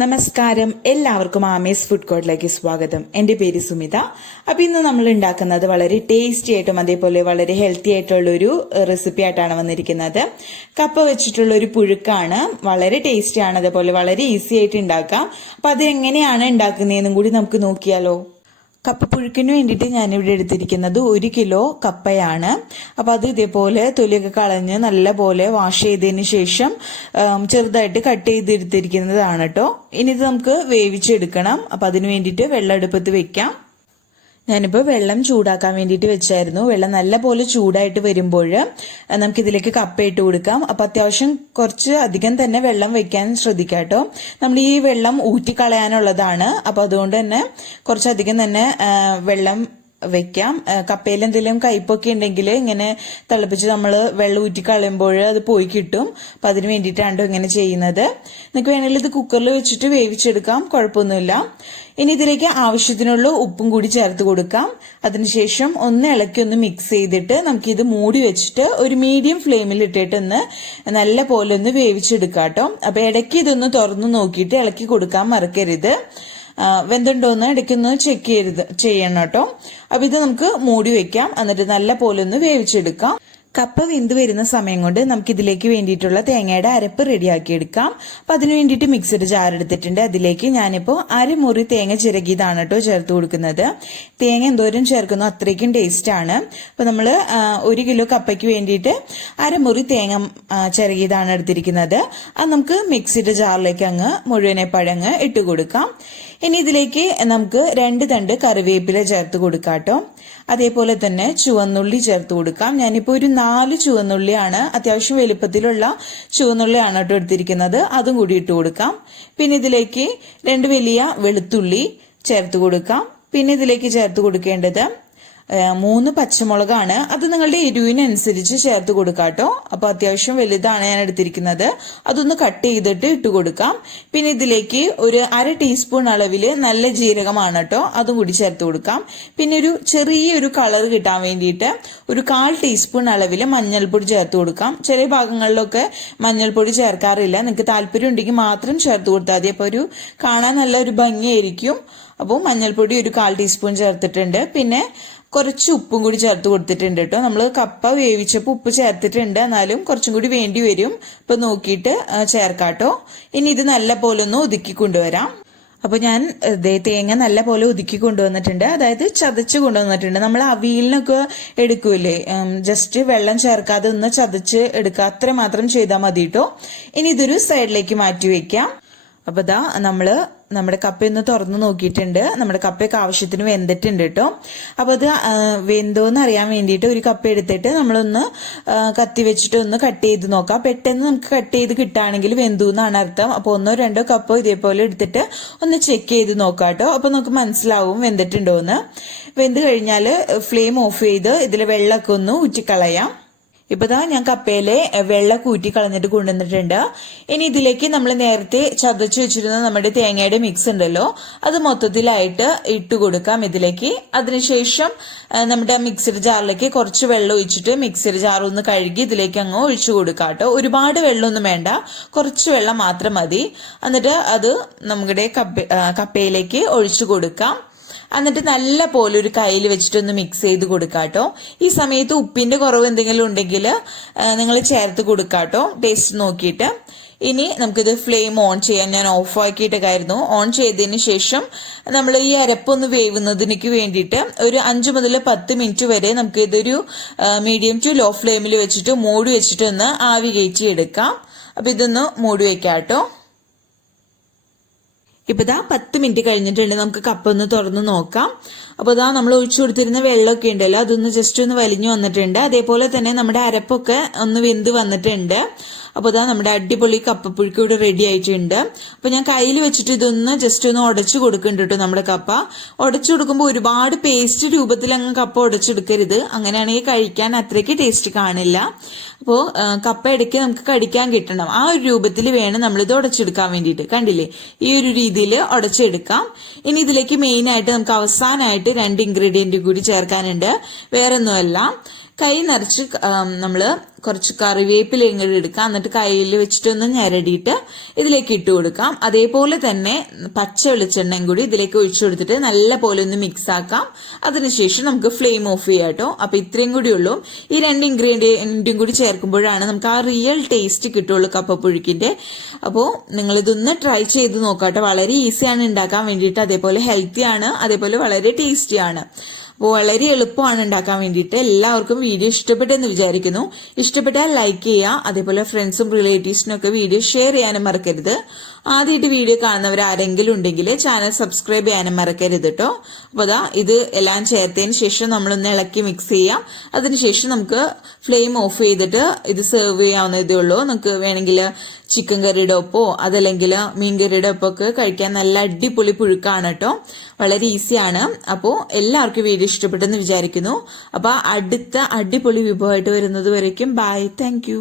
നമസ്കാരം, എല്ലാവർക്കും ആമീസ് ഫുഡ് കോർട്ടിലേക്ക് സ്വാഗതം. എൻ്റെ പേര് സുമിത. അപ്പോൾ ഇന്ന് നമ്മൾ ഉണ്ടാക്കുന്നത് വളരെ ടേസ്റ്റി ആയിട്ടും അതേപോലെ വളരെ ഹെൽത്തി ആയിട്ടുള്ളൊരു റെസിപ്പി ആയിട്ടാണ് വന്നിരിക്കുന്നത്. കപ്പ വെച്ചിട്ടുള്ള ഒരു പുഴുക്കാണ്. വളരെ ടേസ്റ്റിയാണ്, അതേപോലെ വളരെ ഈസി ആയിട്ട് ഉണ്ടാക്കാം. അപ്പോൾ അതെങ്ങനെയാണ് ഉണ്ടാക്കുന്നതെന്നും കൂടി നമുക്ക് നോക്കിയാലോ. കപ്പപ്പുഴുക്കിന് വേണ്ടിയിട്ട് ഞാനിവിടെ എടുത്തിരിക്കുന്നത് 1 കിലോ കപ്പയാണ്. അപ്പോൾ അത് ഇതേപോലെ തൊലിയൊക്കെ കളഞ്ഞ് നല്ല പോലെ വാഷ് ചെയ്തതിന് ശേഷം ചെറുതായിട്ട് കട്ട് ചെയ്തെടുത്തിരിക്കുന്നതാണ് കേട്ടോ. ഇനി ഇത് നമുക്ക് വേവിച്ചെടുക്കണം. അപ്പോൾ അതിന് വേണ്ടിയിട്ട് വെള്ളം അടുപ്പത്ത് വെക്കാം. ഞാനിപ്പോൾ വെള്ളം ചൂടാക്കാൻ വേണ്ടിയിട്ട് വെച്ചായിരുന്നു. വെള്ളം നല്ല പോലെ ചൂടായിട്ട് വരുമ്പോൾ നമുക്കിതിലേക്ക് കപ്പ ഇട്ട് കൊടുക്കാം. അപ്പം അത്യാവശ്യം കുറച്ച് അധികം തന്നെ വെള്ളം വെക്കാൻ ശ്രദ്ധിക്കാം കേട്ടോ. നമ്മൾ ഈ വെള്ളം ഊറ്റിക്കളയാനുള്ളതാണ്. അപ്പം അതുകൊണ്ട് തന്നെ കുറച്ചധികം തന്നെ വെള്ളം വെക്കാം. കപ്പയിൽ എന്തെങ്കിലും കയ്പൊക്കെ ഉണ്ടെങ്കിൽ ഇങ്ങനെ തിളപ്പിച്ച് നമ്മൾ വെള്ളം ഊറ്റി കളയുമ്പോൾ അത് പോയി കിട്ടും. അപ്പം അതിന് വേണ്ടിയിട്ടാണ് ഇങ്ങനെ ചെയ്യുന്നത്. നിങ്ങൾക്ക് വേണമെങ്കിൽ ഇത് കുക്കറിൽ വെച്ചിട്ട് വേവിച്ചെടുക്കാം, കുഴപ്പമൊന്നുമില്ല. ഇനി ഇതിലേക്ക് ആവശ്യത്തിനുള്ള ഉപ്പും കൂടി ചേർത്ത് കൊടുക്കാം. അതിനുശേഷം ഒന്ന് ഇളക്കി ഒന്ന് മിക്സ് ചെയ്തിട്ട് നമുക്കിത് മൂടി വെച്ചിട്ട് ഒരു മീഡിയം ഫ്ലെയിമിൽ ഇട്ടിട്ടൊന്ന് നല്ല പോലെ ഒന്ന് വേവിച്ചെടുക്കാം കേട്ടോ. അപ്പം ഇടയ്ക്ക് ഇതൊന്ന് തുറന്നു നോക്കിയിട്ട് ഇളക്കി കൊടുക്കാൻ മറക്കരുത്. വെന്തുണ്ടോന്ന് ഇടയ്ക്കൊന്ന് ചെക്ക് ചെയ്യണം കേട്ടോ. അപ്പം ഇത് നമുക്ക് മൂടി വെക്കാം. എന്നിട്ട് നല്ല പോലെ ഒന്ന് വേവിച്ചെടുക്കാം. കപ്പ വെന്ത് വരുന്ന സമയം കൊണ്ട് നമുക്ക് ഇതിലേക്ക് വേണ്ടിയിട്ടുള്ള തേങ്ങയുടെ അരപ്പ് റെഡിയാക്കി എടുക്കാം. അപ്പം അതിന് വേണ്ടിയിട്ട് മിക്സഡ് ജാർ എടുത്തിട്ടുണ്ട്. അതിലേക്ക് ഞാനിപ്പോൾ അരമുറി തേങ്ങ ചിരകിയതാണ് കേട്ടോ ചേർത്ത് കൊടുക്കുന്നത്. തേങ്ങ എന്തോരം ചേർക്കുന്നോ അത്രയ്ക്കും ടേസ്റ്റ് ആണ്. അപ്പം നമ്മൾ 1 കിലോ കപ്പയ്ക്ക് വേണ്ടിയിട്ട് അരമുറി തേങ്ങ ചിരകിയതാണ് എടുത്തിരിക്കുന്നത്. അത് നമുക്ക് മിക്സിയുടെ ജാറിലേക്ക് അങ്ങ് മുഴുവനെ പഴങ്ങ് ഇട്ട് കൊടുക്കാം. ഇനി ഇതിലേക്ക് നമുക്ക് 2 തണ്ട് കറിവേപ്പില ചേർത്ത് കൊടുക്കാം കേട്ടോ. അതേപോലെ തന്നെ ചുവന്നുള്ളി ചേർത്ത് കൊടുക്കാം. ഞാനിപ്പോൾ ഒരു 4 ചുവന്നുള്ളിയാണ്, അത്യാവശ്യം വലുപ്പത്തിലുള്ള ചുവന്നുള്ളിയാണ് കേട്ടോ എടുത്തിരിക്കുന്നത്. അതും കൂടി ഇട്ട് കൊടുക്കാം. പിന്നെ ഇതിലേക്ക് 2 വലിയ വെളുത്തുള്ളി ചേർത്ത് കൊടുക്കാം. പിന്നെ ഇതിലേക്ക് ചേർത്ത് കൊടുക്കേണ്ടത് 3 പച്ചമുളകാണ്. അത് നിങ്ങളുടെ എരിവിനനുസരിച്ച് ചേർത്ത് കൊടുക്കാം കേട്ടോ. അപ്പോൾ അത്യാവശ്യം വലുതാണ് ഞാൻ എടുത്തിരിക്കുന്നത്. അതൊന്ന് കട്ട് ചെയ്തിട്ട് ഇട്ട് കൊടുക്കാം. പിന്നെ ഇതിലേക്ക് ഒരു 1/2 ടീസ്പൂൺ അളവിൽ നല്ല ജീരകമാണ് കേട്ടോ, അതും കൂടി ചേർത്ത് കൊടുക്കാം. പിന്നെ ഒരു ചെറിയൊരു കളർ കിട്ടാൻ വേണ്ടിയിട്ട് ഒരു 1/4 ടീസ്പൂൺ അളവിൽ മഞ്ഞൾപ്പൊടി ചേർത്ത് കൊടുക്കാം. ചില ഭാഗങ്ങളിലൊക്കെ മഞ്ഞൾപ്പൊടി ചേർക്കാറില്ല. നിങ്ങൾക്ക് താല്പര്യം ഉണ്ടെങ്കിൽ മാത്രം ചേർത്ത് കൊടുത്താൽ മതി. അപ്പോൾ ഒരു കാണാൻ നല്ല ഒരു ഭംഗിയായിരിക്കും. അപ്പോൾ മഞ്ഞൾപ്പൊടി ഒരു 1/4 ടീസ്പൂൺ ചേർത്തിട്ടുണ്ട്. പിന്നെ കുറച്ച് ഉപ്പും കൂടി ചേർത്ത് കൊടുത്തിട്ടുണ്ട് കേട്ടോ. നമ്മൾ കപ്പ വേവിച്ചപ്പോൾ ഉപ്പ് ചേർത്തിട്ടുണ്ട്, എന്നാലും കുറച്ചും കൂടി വേണ്ടി വരും. ഇപ്പൊ നോക്കിയിട്ട് ചേർക്കാട്ടോ. ഇനി ഇത് നല്ല പോലെ ഒന്ന് ഒതുക്കി കൊണ്ടുവരാം. അപ്പൊ ഞാൻ തേങ്ങ നല്ല പോലെ ഒതുക്കി കൊണ്ടുവന്നിട്ടുണ്ട്, അതായത് ചതച്ച് കൊണ്ടുവന്നിട്ടുണ്ട്. നമ്മൾ അവിയലിനൊക്കെ എടുക്കൂലേ, ജസ്റ്റ് വെള്ളം ചേർക്കാതെ ഒന്ന് ചതച്ച് എടുക്കുക, അത്ര മാത്രം ചെയ്താൽ മതി കേട്ടോ. ഇനി ഇതൊരു സൈഡിലേക്ക് മാറ്റി വെക്കാം. അപ്പൊ ഇതാ നമ്മുടെ കപ്പയൊന്ന് തുറന്നു നോക്കിയിട്ടുണ്ട്. നമ്മുടെ കപ്പയൊക്കെ ആവശ്യത്തിന് വെന്തിട്ടുണ്ട് കേട്ടോ. അപ്പോൾ അത് വെന്തോന്ന് അറിയാൻ വേണ്ടിയിട്ട് ഒരു കപ്പ എടുത്തിട്ട് നമ്മളൊന്ന് കത്തി വെച്ചിട്ട് ഒന്ന് കട്ട് ചെയ്ത് നോക്കാം. പെട്ടെന്ന് നമുക്ക് കട്ട് ചെയ്ത് കിട്ടുകയാണെങ്കിൽ വെന്തു എന്നാണ് അർത്ഥം. അപ്പോൾ 1 or 2 കപ്പോ ഇതേപോലെ എടുത്തിട്ട് ഒന്ന് ചെക്ക് ചെയ്ത് നോക്കാം കേട്ടോ. അപ്പോൾ നമുക്ക് മനസ്സിലാവും വെന്തിട്ടുണ്ടോന്ന്. വെന്ത് കഴിഞ്ഞാൽ ഫ്ലെയിം ഓഫ് ചെയ്ത് ഇതിൽ വെള്ളമൊക്കെ ഒന്ന് ഊറ്റിക്കളയാം. ഇപ്പതാ ഞാൻ കപ്പയിലെ വെള്ളം കൂറ്റി കളഞ്ഞിട്ട് കൊണ്ടുവന്നിട്ടുണ്ട്. ഇനി ഇതിലേക്ക് നമ്മൾ നേരത്തെ ചതച്ചു വെച്ചിരുന്ന നമ്മുടെ തേങ്ങയുടെ മിക്സ് ഉണ്ടല്ലോ, അത് മൊത്തത്തിലായിട്ട് ഇട്ട് കൊടുക്കാം ഇതിലേക്ക്. അതിനുശേഷം നമ്മുടെ മിക്സിയുടെ ജാറിലേക്ക് കുറച്ച് വെള്ളം ഒഴിച്ചിട്ട് മിക്സിയുടെ ജാർ ഒന്ന് കഴുകി ഇതിലേക്ക് അങ്ങ് ഒഴിച്ചു കൊടുക്കാം കേട്ടോ. ഒരുപാട് വെള്ളമൊന്നും വേണ്ട, കുറച്ച് വെള്ളം മാത്രം മതി. എന്നിട്ട് അത് നമ്മുടെ കപ്പയിലേക്ക് ഒഴിച്ചു കൊടുക്കാം. എന്നിട്ട് നല്ല പോലെ ഒരു കയ്യിൽ വെച്ചിട്ടൊന്ന് മിക്സ് ചെയ്ത് കൊടുക്കാട്ടോ. ഈ സമയത്ത് ഉപ്പിന്റെ കുറവ് എന്തെങ്കിലും ഉണ്ടെങ്കിൽ നിങ്ങൾ ചേർത്ത് കൊടുക്കാട്ടോ, ടേസ്റ്റ് നോക്കിയിട്ട്. ഇനി നമുക്കിത് ഫ്ലെയിം ഓൺ ചെയ്യാൻ ഞാൻ ഓഫ് ആക്കിയിട്ടായിരുന്നു. ഓൺ ചെയ്തതിന് ശേഷം നമ്മൾ ഈ അരപ്പൊന്ന് വേവുന്നതിന് വേണ്ടിയിട്ട് ഒരു 5 മുതൽ 10 മിനിറ്റ് വരെ നമുക്ക് ഇതൊരു മീഡിയം ടു ലോ ഫ്ലെയിമിൽ വെച്ചിട്ട് മൂടി വെച്ചിട്ട് ഒന്ന് ആവി കയറ്റി എടുക്കാം. അപ്പൊ ഇതൊന്ന് മൂടി വെക്കാട്ടോ. ഇപ്പൊ ഇതാ 10 മിനിറ്റ് കഴിഞ്ഞിട്ടുണ്ട്. നമുക്ക് കപ്പ ഒന്ന് തുറന്ന് നോക്കാം. അപ്പോൾ ഇതാ നമ്മൾ ഒഴിച്ചു കൊടുത്തിരുന്ന വെള്ളമൊക്കെ ഉണ്ടല്ലോ, അതൊന്ന് ജസ്റ്റ് ഒന്ന് വലിഞ്ഞു വന്നിട്ടുണ്ട്. അതേപോലെ തന്നെ നമ്മുടെ അരപ്പൊക്കെ ഒന്ന് വെന്ത് വന്നിട്ടുണ്ട്. അപ്പോൾ ഇതാ നമ്മുടെ അടിപൊളി കപ്പപ്പുഴുക്ക് ഇവിടെ റെഡി ആയിട്ടുണ്ട്. അപ്പോൾ ഞാൻ കയ്യിൽ വെച്ചിട്ട് ഇതൊന്ന് ജസ്റ്റ് ഒന്ന് ഉടച്ചു കൊടുക്കുന്നുണ്ട് കേട്ടോ. നമ്മുടെ കപ്പ ഉടച്ചു കൊടുക്കുമ്പോൾ ഒരുപാട് പേസ്റ്റ് രൂപത്തിൽ അങ്ങ് കപ്പ ഉടച്ചെടുക്കരുത്, അങ്ങനെയാണെങ്കിൽ കഴിക്കാൻ അത്രയ്ക്ക് ടേസ്റ്റ് കാണില്ല. അപ്പോൾ കപ്പ ഇടയ്ക്ക് നമുക്ക് കടിക്കാൻ കിട്ടണം, ആ ഒരു രൂപത്തിൽ വേണം നമ്മളിത് ഉടച്ചെടുക്കാൻ വേണ്ടിയിട്ട്. കണ്ടില്ലേ, ഈ ഒരു രീതിയിൽ ഉടച്ചെടുക്കാം. ഇനി ഇതിലേക്ക് മെയിൻ ആയിട്ട് നമുക്ക് അവസാനമായിട്ട് 2 ഇൻഗ്രീഡിയന്റ് കൂടി ചേർക്കാനുണ്ട്. വേറൊന്നുമല്ല, കൈ നിറച്ച് നമ്മൾ കുറച്ച് കറിവേപ്പില ഇങ്ങോട്ട് എടുക്കാം. എന്നിട്ട് കയ്യിൽ വെച്ചിട്ടൊന്ന് ഞെരടിയിട്ട് ഇതിലേക്ക് ഇട്ട് കൊടുക്കാം. അതേപോലെ തന്നെ പച്ച വെളിച്ചെണ്ണയും കൂടി ഇതിലേക്ക് ഒഴിച്ചു കൊടുത്തിട്ട് നല്ല പോലെ ഒന്ന് മിക്സ് ആക്കാം. അതിനുശേഷം നമുക്ക് ഫ്ലെയിം ഓഫ് ചെയ്യാം കേട്ടോ. അപ്പൊ ഇത്രയും കൂടി ഉള്ളൂ. ഈ 2 ഇൻഗ്രീഡിയൻറ്റും കൂടി ചേർക്കുമ്പോഴാണ് നമുക്ക് ആ റിയൽ ടേസ്റ്റ് കിട്ടുള്ളൂ കപ്പപ്പുഴുക്കിന്റെ. അപ്പോൾ നിങ്ങൾ ഇതൊന്ന് ട്രൈ ചെയ്ത് നോക്കാട്ടോ. വളരെ ഈസിയാണ് ഉണ്ടാക്കാൻ വേണ്ടിയിട്ട്, അതേപോലെ ഹെൽത്തി ആണ്, അതേപോലെ വളരെ ടേസ്റ്റിയാണ്. അപ്പോൾ വളരെ എളുപ്പമാണ് ഉണ്ടാക്കാൻ വേണ്ടിയിട്ട്. എല്ലാവർക്കും വീഡിയോ ഇഷ്ടപ്പെട്ടെന്ന് വിചാരിക്കുന്നു. ഇഷ്ടപ്പെട്ടാൽ ലൈക്ക് ചെയ്യുക, അതേപോലെ ഫ്രണ്ട്സും റിലേറ്റീവ്സിനും ഒക്കെ വീഡിയോ ഷെയർ ചെയ്യാനും മറക്കരുത്. ആദ്യമായിട്ട് വീഡിയോ കാണുന്നവർ ആരെങ്കിലും ഉണ്ടെങ്കിൽ ചാനൽ സബ്സ്ക്രൈബ് ചെയ്യാനും മറക്കരുത് കേട്ടോ. അപ്പോൾ ഇത് എല്ലാം ചേർത്തതിന് ശേഷം നമ്മളൊന്ന് ഇളക്കി മിക്സ് ചെയ്യാം. അതിനുശേഷം നമുക്ക് ഫ്ലെയിം ഓഫ് ചെയ്തിട്ട് ഇത് സെർവ് ചെയ്യാവുന്നതേ ഉള്ളൂ. നമുക്ക് വേണമെങ്കിൽ ചിക്കൻ കറിയുടെ ഒപ്പോ അതല്ലെങ്കിൽ മീൻ കറിയുടെ ഒപ്പം ഒക്കെ കഴിക്കാൻ നല്ല അടിപൊളി പുഴുക്കാണ് കേട്ടോ. വളരെ ഈസിയാണ്. അപ്പോൾ എല്ലാവർക്കും വീഡിയോ ഇഷ്ടപ്പെട്ടെന്ന് വിചാരിക്കുന്നു. അപ്പോൾ അടുത്ത അടിപൊളി വിഭവമായിട്ട് വരുന്നത് വരയ്ക്കും ബൈ. താങ്ക്